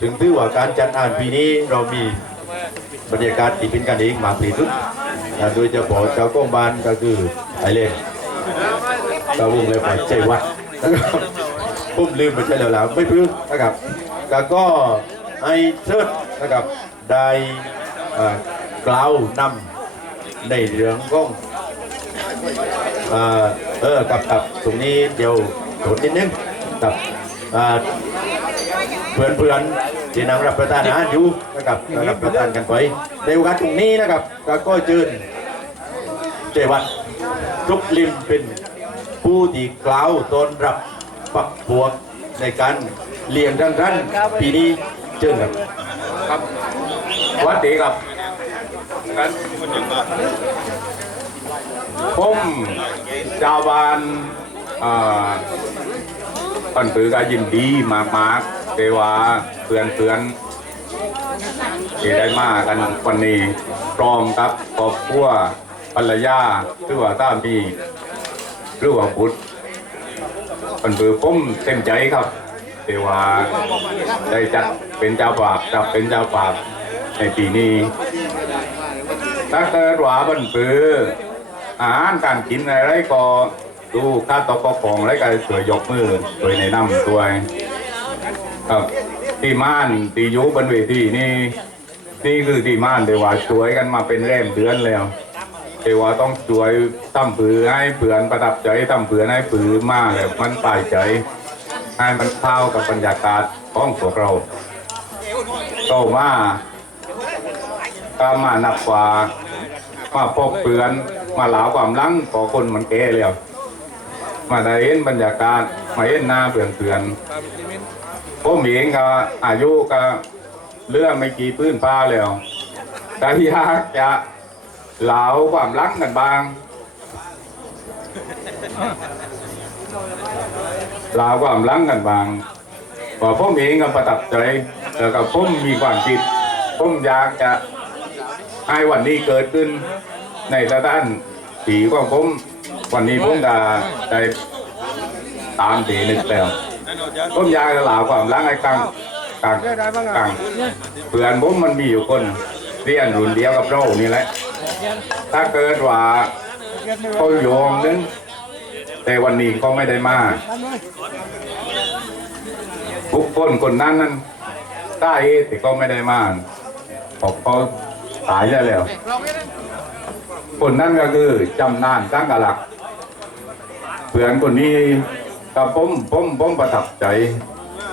ถึงถือว่าการจัดงานปีนี้เรามีบรรยากาศที่เป็นกันเองมากที่สุดโดยเฉพาะเจ้าก้องบานก็คือไอเล่นกาวงเลยไปใจวัดผมลืมไปใช่แล้วล่ะไม่พึ่งนะครับแล้วก็ไอเชิดนะครับได้กล่าวนำในเรื่องของเออกับกับตรงนี้เดี๋ยวโดดนิดนึงกับ เพื่อนเพื่อนๆที่นั่งรับประทานอาหารอยู่นะครับก็รับประทานกันไปในโอกาสตรงนี้นะครับก็ก็เชิญเจวัดทุกลิมเป็นผู้ที่กล่าวต้อนรับปักบวกในการเลี้ยงรันรันปีนี้เชิญครับครับสวัสดีครับกันผมชาวบ้านอ่าปันปือก็ยินดีมากมากๆ แต่ว่าเพื่อนเพื่อนที่ได้มากันวันนี้พร้อมกับครอบครัวภรรยาหรือว่าสามีหรือว่าบุตรปันปือผมเต็มใจครับแต่ว่าได้จัดเป็นเจ้าปากจับเป็นเจ้าปากในปีนี้ถ้าเกิดว่าบันปืออาหารการกินอะไรก็ดูค่าตอกของอะไรก็สวยยกมือสวยในน้ำตัว ครับที่ม่านที่ยุบนเวทีนี่นี่คือที่ม่านเดว่าสวยกันมาเป็นแรมเดือนแล้วเดว่าต้องสวยตั้มผือให้เผือนประดับใจตั้มผือให้ผือมากเลยมันตายใจให้มันเข้ากับบรรยากาศของพวกเราก็ว่าก็มาหนับว่ามาพบเพื่อนมาหลาวความลังขอคนมันแก่แล้วมาได้เห็นบรรยากาศมาเห็นหน้าเพื่อนเพื่อน ผมเองก็อายุก็เลื่องไม่กี่พื้นผ้าแล้วแต่อยากจะเหลาความหลังกันบ้างเลาความหลังกันบางว่าผมเองก็ประทับใจแล้วก็ผมมีความคิดผมอยากจะให้วันนี้เกิดขึ้นในสถานปีของผม วันนี้ผมจะได้ตามตีนึกแล้ว ผมอยากจะลาวความหลังให้กลางกลางกลางเพื่อนผมมันมีอยู่คนเรียนรุ่นเดียวกับเรานี่แหละ ถ้าเกิดว่าเขาโยงนึงแต่วันนี้เขาไม่ได้มาบุคคลคนนั้นนั้นใต้เอแต่ก็ไม่ได้มาเพราะเขาตายแล้วแล้ว คนนั้นก็คือจำนานตั้งกะหลักเพื่อนคนนี้ กับผมผมผมประทับใจ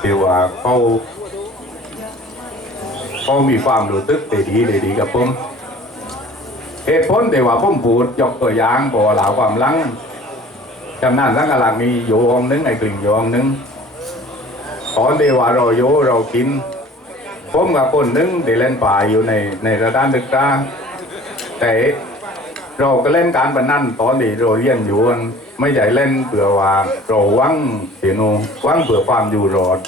ที่ว่าเขาเขามีความรู้สึกด้ดีด้ดีกับผมเหตุผลที่ว่าผมพูดยกตัวอย่างบอกว่าเหล่าความลังจำนานสังกะลักมีอยู่องนึงไอ้กลิ่งอยู่องนึงตอนที่ว่าเราอยู่เรากิน ผมกับคนนึงที่เล่นป่าอยู่ในในระดับศึกษาแต่เราก็เล่นการพนันตอนที่เราเรียนอยู่มัน ไม่ใหญ่เล่นเผื่อว่าเราวังเสียนูวังเผื่อความอยู่รอด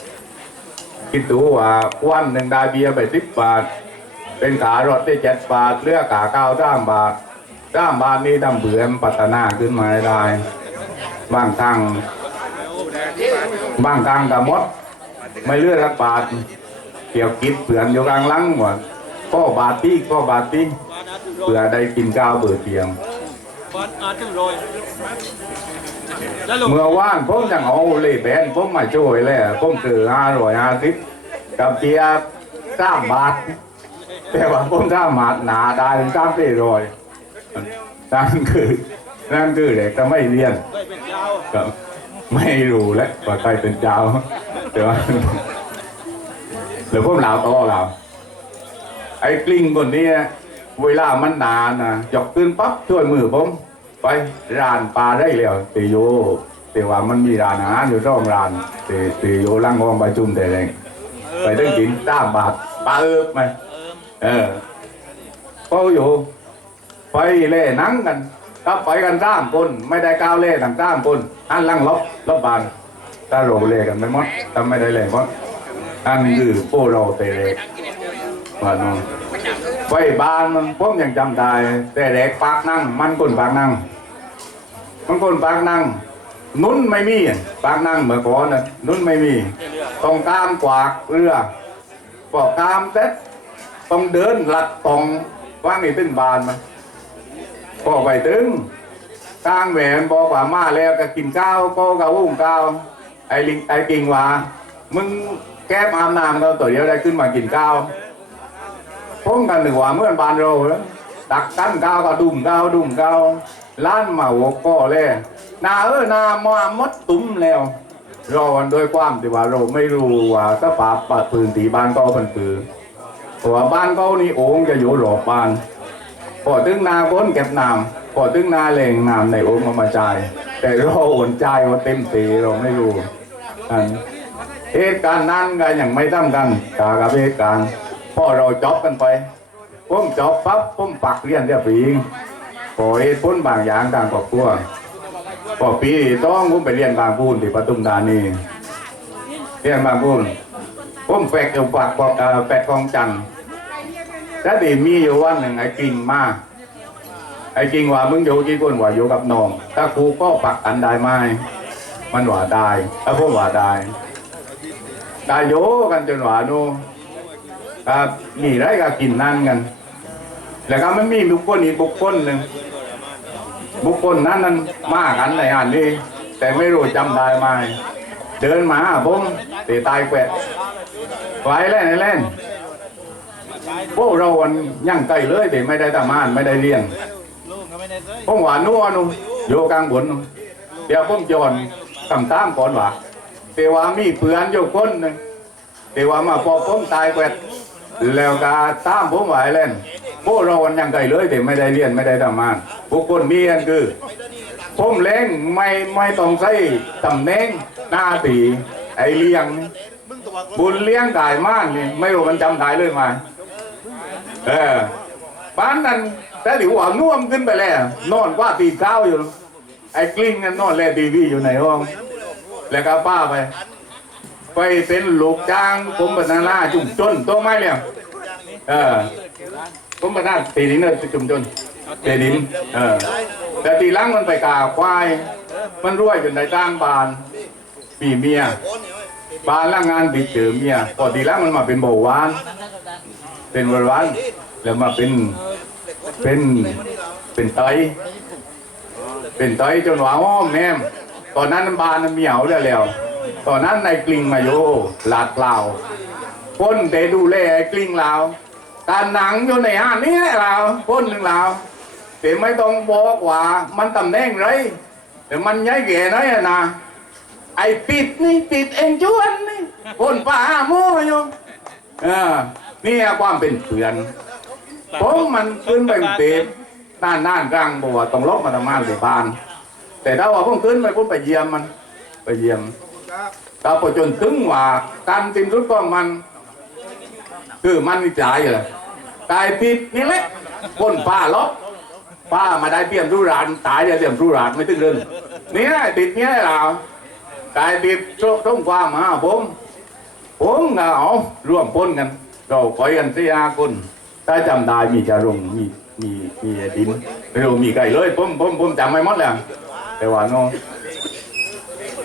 คิดดูว่าวันหนึ่งได้เบียร์ไปสิบบาท เป็นขารถได้เจ็ดบาทเลือกขาเก้าสามบาทสามบาทนี่ทำเบื่อมนพัฒนาขึ้นมาได้บางทางบางทางกับมด ไม่เลือกรักบาทเกี่ยวกิดเผื่อนอยู่กลางหลังหมดก็บาทที่ก็บาทที่เผื่อได้กินข้าวเบื่อเตียง Bớt ăn thử rồi Đã lục เมื่อว่านผมจังเอาเลยแบนผมมาช่วยเลยผมซื้อห้าร้อยห้าสิบกับเบียร์สามบาทแต่ว่าผมสามบารถหนาได้ถึงสามสี่ร้อยนั่นคือนั่นคือเด็กก็ไม่เรียนก็ไม่รู้แล้วว่าใครเป็นเจ้าแต่ว่าหรือพวกเราโตเราไอ้กลิ้งคนนี้เวลามันนานนะจกขึ้นปั๊บช่วยมือผม ไปร้านปลาได้แล้วตีโยแต่ว่ามันมีร้านอาหารอยู่ร่องร้านตีตีโยล่างห้องประชุมแต่แรงไปได้กินตามบาทปลาเอิบไหมเออเขาอยู่ ไปเล่หนังกันก็ไปกันสามคนไม่ได้ก้าวเล่ทั้งสามคนอันลังลบลบบานถ้าโรเล่กันไม่หมดถ้าไม่ได้เล่หมดอันนี้คือโปโรเตเล็กว่าน้อง ไปบ้านมันผมยังจำได้ แต่เด็กปากนั่ง มันคนปากนั่ง มันคนปากนั่ง นุ่นไม่มี ปากนั่งเมื่อก่อนนะนุ่นไม่มี ต้องกามกวากเรือปอกามเซ็ตต้องเดินหลัดตองว่างนี่ตึ้งบานมาพอไปถึงกลางแหวนบอกว่ามาแล้วก็กินข้าวก็กะวุ้งข้าวไอ้ลิงไอ้กิงว่ามึงแก้มอาบน้ำเราตัวเดียวได้ขึ้นมากินข้าว พ้องกันหนึ่งว่าเมื่อนบานเราเหรอตักกันข้าวก็ดุ่มข้าวดุ่มข้าวล้านมาหัวก้อเลยนาเออนามาหมดตุ้มแล้วรอกันด้วยความที่ว่าเราไม่รู้ว่าถ้าป่าปัดปืนตีบ้านก็เป็นปืนเพราะว่าบ้านเขานี่โอ่งจะอยู่หลบบ้านพอถึงนาก้นเก็บน้ำพอถึงนาแหล่งน้ำในโอ่งเอามาจ่าย แต่เราโอนใจว่าเต็มตีเราไม่รู้อันเหตุการณ์นั้นก็ยังไม่ตั้งกันกากับเหตุการณ์ พอเราจอบกันไปผมจอบปั๊บผมปักเรียนเรียบร้อยขอเหตุผลบางอย่างทางครอบครัวพอปีต้องผมไปเรียนบางพูนที่ปทุมธานีเรียนบางพูนผมแฟกอยู่ปากเอ่อแฟกคลองจันทร์แล้วดีมีอยู่วันหนึ่งไอ้กิ่งมาไอ้กิ่งว่ามึงอยู่กี่คนว่าอยู่กับน้องถ้าครูก็ปักอันได้ไหมมันว่าได้ถ้าผมว่าได้ได้โยกันจนว่านู ครับมีไรก็กินนั่นกัน แล้วก็มันมีบุคคลอีกบุคคลหนึ่งบุคคลนั้นนั้นมากันในอันนี้แต่ไม่รู้จำได้ไหมเดินมาผมตีตายแกะไว้เล่นเล่นพวกเราวันยังไกลเลยแต่ไม่ได้ทำงานไม่ได้เรียนลูกก็ไม่ได้เลยผมหวานนัวนูโยกลางบนเดี๋ยวผมจอนตำตามก่อนว่าแต่ว่ามีเพื่อนอยู่คนหนึ่งแต่ว่ามาพอผมตายแกะ แล้วก็ตามผมไหวเล่นพวกเราวันยังไกลเลยแต่ไม่ได้เรียนไม่ได้ทำงานบุคคลมีอันคือผมเล้งไม่ไม่ต้องใช้ตำแหน่งหน้าตีไอเลี้ยงนี่บุญเลี้ยงกายมากนี่ไม่รู้มันจำได้เลยไหมาเออบ้านนั้นแต่หลิวหัวน่วมขึ้นไปแล้วนอนกว่าตีเก้าอยู่ ไอ้กลิ้งนั่นนอนแลทีวีอยู่ในห้อง แล้วก็ป้าไป ไปเป็นลูกจ้างผมบรรณาจุ่มจนตัวไม้เนี่ยเออผมบรรณาตีดินเนอร์จุ่มจนเตดินเออแต่ทีหลังมันไปกาควาย มันรวยจนได้ตั้งบานปีเมียบานล่างงานบิดเจอเมียพอทีหลังมันมาเป็นเบาหวาน เป็นเบาหวานแล้วมาเป็นเป็นเป็นไตเป็นไตจนหวาอ้อมแนมตอนนั้นบานมันเหมียวได้แล้ว ตอนนั้นในกลิงมาโยลาดเปล่าพ้นแต่ดูแลไอ้กลิงลาวกาหนังอยู่ในห้างนี้แหละลาพ้นหนึ่งลาแต่ไม่ต้องบอกว่า มันตำแหน่งไรแต่มันย้ายแก่น้อยนะไอ้ปิดนี่ปิดเองจวนนี่คนป่าโม่อยู่เออนี่ความเป็นเพื่อนผมมันขึ้นไปเต็มน่านน่านกลางบอกว่ต้องลบมาทำงานในบ้าน แต่ถ้าว่าผมขึ้นไปผมไปเยี่ยมมัน ไปเยี่ยม ถ้าพอจนถึงว่าการติมรุดของมัน คือมันนี่จ่ายเลยตายติดนี่แหละคนป่าลบป้ามาได้เตรียมรูรานตายเดี๋ยวเตรียมรูรานไม่ตึงเรื่องนี่นะติดเนี้ยเราตายติดต้องความมาผมผมเอาร่วมพ้นกัน เราไปกันเสี่ห้าคนถ้าจำได้มีจารงมีมีมีดินไม่รู้มีใครเลยผมผมผมจำไม่หมดแล้วแต่ว่าน้อง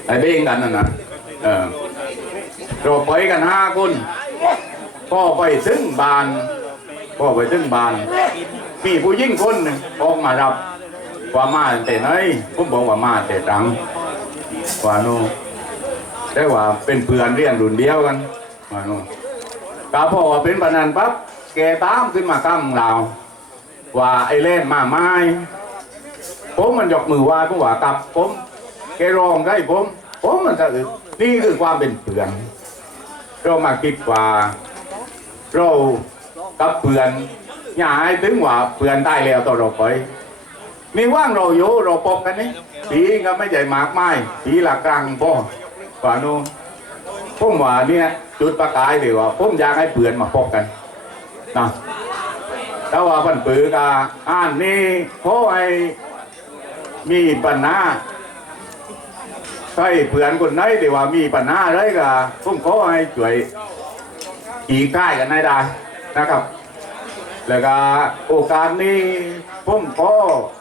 ไอ้เบ้งกันนั่นนะเออเราไปกันห้าคนก็ไปถึงบานก็ไปถึงบานมีผู้หญิงคนหนึ่งออกมารับว่ามาแต่ไหนผมบอกว่ามาแต่ตังว่าโนได้ว่าเป็นเพื่อนเรียนรุ่นเดียวกันว่าโนกาพอว่าเป็นปนันปั๊บแกตามขึ้นมากั้งเราว่าไอ้เล่นมาไม้ผมมันยกมือไหว่าผมว่ากับผมแกร้องได้ผม ผมมันสะอึกนี่คือความเป็นเพื่อน เรามาคิดว่า เรากับเพื่อนอย่าให้ถึงว่าเพื่อนตายแล้วต่อเราไปมีว่างเราอยู่เราปบกันนี่ปีก็ไม่ใหญ่มากไม้ปีหละกกลางพ่อว่านูนผมว่าเนี่ยจุดประกายดีว่าผมอยากให้เพื่อนมาพบกันนะแต่ว่าพันปือกาอ่านนี่เพราะไอ้มีปัญหา ใช่เพื่อนคนไหนที่ว่ามีปัญหาอะไรก็ผมขอให้ช่วยขี่ใกล้กันได้ได้นะครับ แล้วก็โอกาสนี้ผมขอ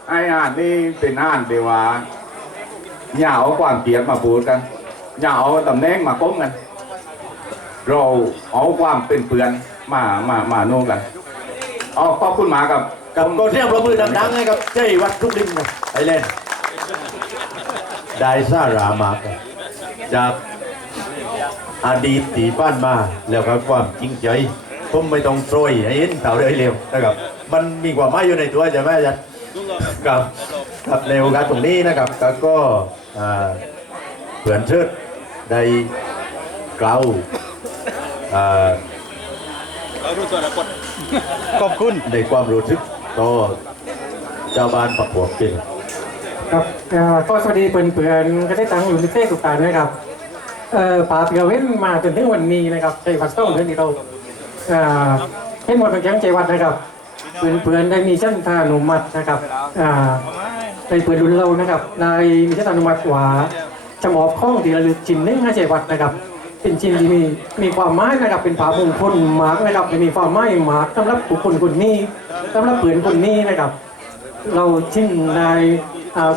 ให้อ่านนี้เป็นอ่านเดียวว่าอย่าเอาความเกลียดมาพูดกันอย่าเอาตำแหน่งมาก้มกัน เราเอาความเป็นเพื่อนมามามาโน่กันเอ๋อขอบคุณหมากับกับก็เรียกประมือดังๆให้กับเจ้วัดทุกลิมนะไอเล่น ได้สารามาครับจากอดีตตีบ้านมาแล้วก็ความจริงใจผมไม่ต้องโตรยให้เห็นเต่าเลยเร็วนะครับ มันมีความหมายอยู่ในตัวใช่ไหมอาจารย์ครับครับในโอกาสตรงนี้นะครับก็ก็อ่าเผื่อนเชิดได้กล่าวอ่าเรารู้ตัวละคนขอบคุณในความรู้สึกต่อเจ้าบ้านปักหัวเป็น ครับเอ่อก็สวัสดีเพื่อนๆก็ได้ตังอยู่ในเทศสุขการนะครับเอ่อป่าเปียวเว้นมาจนถึงวันนี้นะครับใจวัดต้องเดือนที่เราเอ่อให้หมดเป็นแก๊งใจวัดนะครับเพื่อนๆได้มีชั้นทานุมัตินะครับอ่าในเพื่อนรุ่นเรานะครับได้มีชั้นทานุมัติว่าจะมอบข้องที่ระลึกชิ้นนึงให้ใจวัดนะครับเป็นชิ้นที่มีมีความหมายนะครับเป็นผามงคลหมากนะครับมีความหมายหมากสำหรับบุคคลคนนี้สำหรับเพื่อนคนนี้นะครับ เราชิมใน อ่า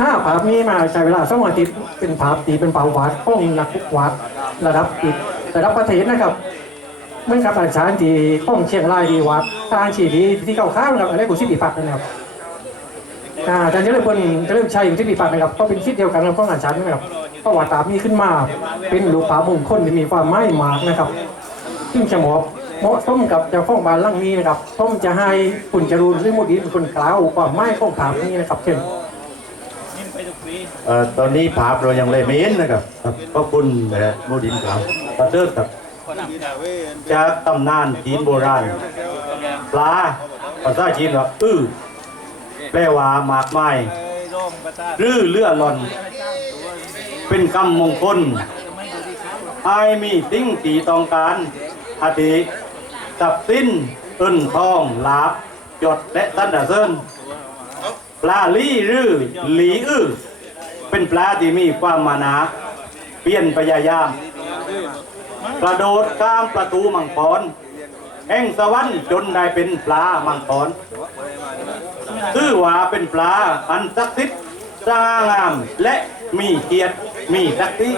ห้าภาพนี้มาใช้เวลาสองอาทิตย์เป็นภาพตีเป็นภาพวาดของนักวาดระดับติดระดับประเทศนะครับเมื่อนกับอาจารย์ที่ของเชียงรายทีวาดทางชีดีที่เข้าข้างนะครับอะไรกุศิปิปักนะครับอาจารย์เจริญพลเจริญชัยกุศิปิปักนะครับก็เป็นคิดเดียวกันกับของอาจารย์นะครับก็วาดตามนี้ขึ้นมาเป็นรูปภาพมงคลที่มีความหมายมากนะครับซึ่งจะเหมาะเหมาะสมกับเจ้าของบ้านหลังนี้นะครับผมจะให้คุณจรูนหรือมุดีเป็นคนกล่าวความหมายของภาพนี้นะครับเช่น เอ่อตอนนี้ภาพเรายังเลยไม่เห็นนะครับครับขอบคุณนะฮะโมดินครับประเสริฐครับจากตำนานจีนโบราณปลาภาษาจีนว่าอื้อแปลว่าหมากไม้รื้อเลื่อหล่อน เป็นคำมงคลไอายมีติ้งตีตองการอาทิตับสิ้นต้นทองลาบหยดและตันดาเซินปลาลี่รื้อหลีอื้อ เป็นปลาที่มีความมานะเปลี่ยนพยายาม กระโดดข้ามประตูมังกรแห่งสวรรค์จนได้เป็นปลามังกรชื่อว่าเป็นปลาอันศักดิ์สิทธิ์สง่างามและมีเกียรติมีศักดิ์ศรี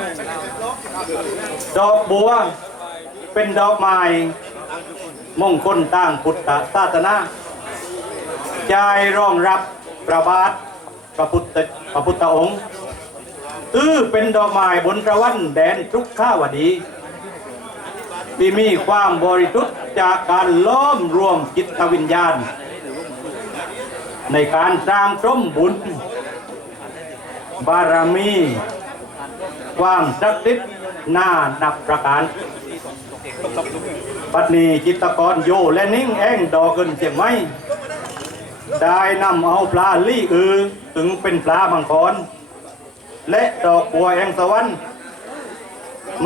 ดอกบัวเป็นดอกไม้มงคลต่างพุทธศาสนาใจรองรับประบาทพระพุทธพระพุทธองค์ อื้อเป็นดอกไม้บนสวรรค์แดนทุกข้าวดี ที่มีความบริสุทธิ์จากการล้อมรวมจิตวิญญาณ ในการสร้างสมบุญ บารมี ความศักดิ์สิทธิ์หน้านับประการปัตนีจิตกรโยและนิ่งแองดอเกินเสียงไม้ได้นำเอาปลาลี่อือถึงเป็นปลามังกร และดอกบัวแองสวรรค์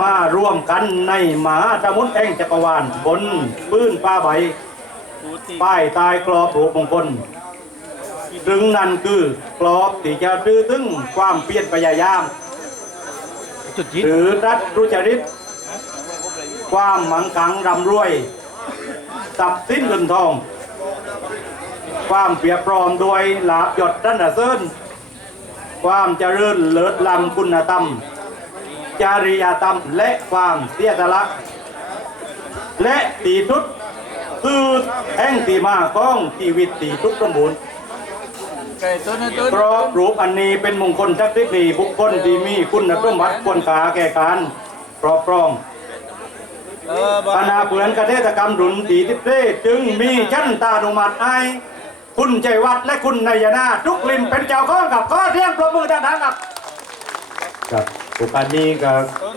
มารวมกันในหมาสมุทรแห่งจักรวาลบนพื้นป้าใบปูติป้ายตายกรอบรูปมงคลถึงนั่นคือกรอบที่จะดื้อถึงความเปลี่ยนพยายามจุดยิหรือรัฐรุจริต ความหมังขังร่ำรวยทรัพย์สินเงินทอง ความเปรียบพร้อมด้วยลาบยศดันดาเซิน ความเจริญเลิศล้ำคุณธรรม จริยธรรมและความเสียสละและตีทุดคือแห่งตีมาของชีวิตตีทุกสมบูรณ์ไก่ตัวนั้นตัวเพราะรูปอันนี้เป็นมงคลชักทินีบุคคลที่มีคุณสมบัติควรขาแก่การครอบครองเออบอกคณะเปือนกระเทศกรรมดุลตีทิพเร่จึงมีชั้นตานุมัติให้ คุณใจวัดและคุณนายนาทุกลิมเป็นเจ้าของกับข้อเทียงปรบมือดังๆครับครับโอกาสนี้ก็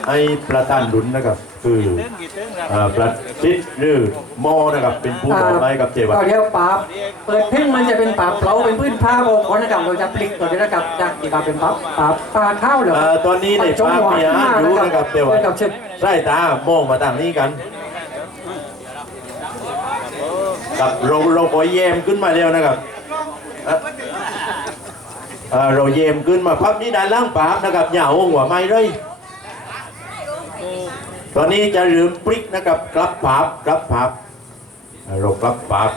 ให้ประธานดุลนะครับ คือเต้นกี่เต้นครับอ่าประทิศหรือโมนะครับเป็นผู้มอบไม้กับเจวัดก็เดี๋ยวปราบเปิดเพ่งมันจะเป็นปราบเปลาเป็นพื้นผ้าโบกอนนะครับเราจะพลิกตัวนี้นะครับจากที่ปราบเป็นปราบปราบปลาข้าวเหรอเอ่อตอนนี้ในภาพมีอาหารอยู่นะครับเจวัดกับเช่นใส่ตามองมาทางนี้กัน ครับเราเราขอเยมขึ้นมาแล้วนะครับเอ่อเอ่อเราเยมขึ้นมาพับนี้ด้านล่างปาบนะครับอย่าเอาหัวไม้เลยตอนนี้จะลืมปริกนะครับกลับปาบกลับปาบเรากลับปาบ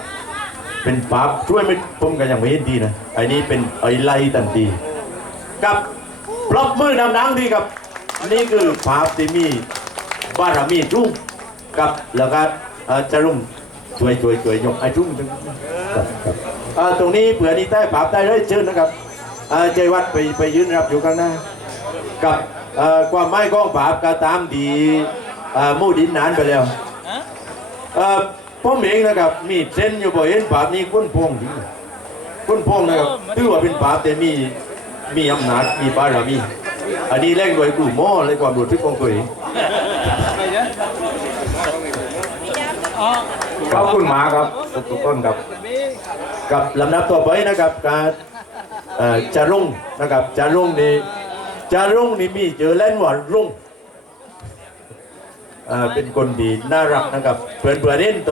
เป็นปาบช่วยไม่ผมกันอยังไม่เห็นดีนะไอ้นี่เป็นไอ้ไล่ทันทีกับปรบมือดังดีครับนี่คือภาพที่มีบารมีรุ่งกับแล้วก็จะรุ่ง ช่วยช่วยช่วยยกไอ้รุ่งครับครับอ่าตรงนี้เผื่อนี่ใต้ปราบได้เลยเชิญนะครับอ่าใจวัดไปไปยืนรับอยู่ข้างหน้า กับเอ่อความไม่ก้องปราบก็ตามดีอ่าหมู่ดินนานไปแล้วเอ่อผมเองนะครับมีเส้นอยู่บ่เห็นปราบนี้คุ้นพงจริงคุ้นพงนะครับถือว่าเป็นปราบแต่มีมีอำนาจมีบารมี อันนี้แรงโดวยกลุ่มโม่เลยความรู้ทึกของตัวเอง ขอบคุณหมาครับทุกคนครับกับลำดับต่อไปนะครับการจะรุ่งนะครับจะรุ่งนี่จะรุ่งนี่มีเจอเล่นว่ารุ่งเป็นคนดีน่ารักนะครับเพื่อนเพื่อนเล่น